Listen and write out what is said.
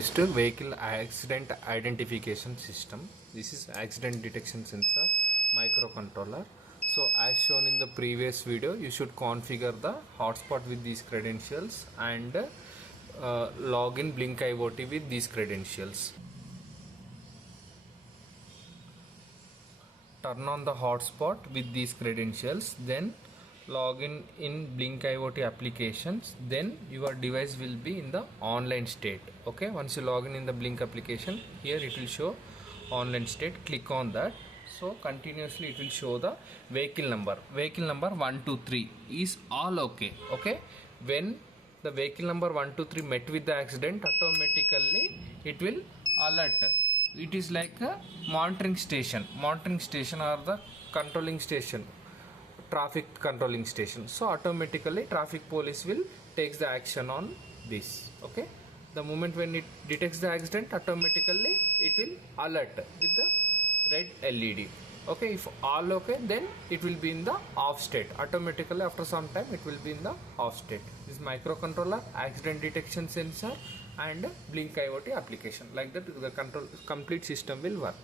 Is to vehicle accident identification system. This is accident detection sensor microcontroller. So as shown in the previous video, you should configure the hotspot with these credentials and log in Blink IoT with these credentials. Turn on the hotspot with these credentials, then log in Blink IoT applications, then your device will be in the online state. Okay, once you log in the Blink application, here it will show online state. Click on that. So continuously it will show the vehicle number 123 is all okay. Okay, when the vehicle number 123 met with the accident, automatically it will alert. It is like a monitoring station or the controlling station, traffic controlling station. So automatically traffic police will takes the action on this. Okay, the moment when it detects the accident, automatically it will alert with the red LED. Okay, if all okay, then it will be in the off state. Automatically after some time it will be in the off state. This microcontroller, accident detection sensor and Blink IoT application. Like that the complete system will work.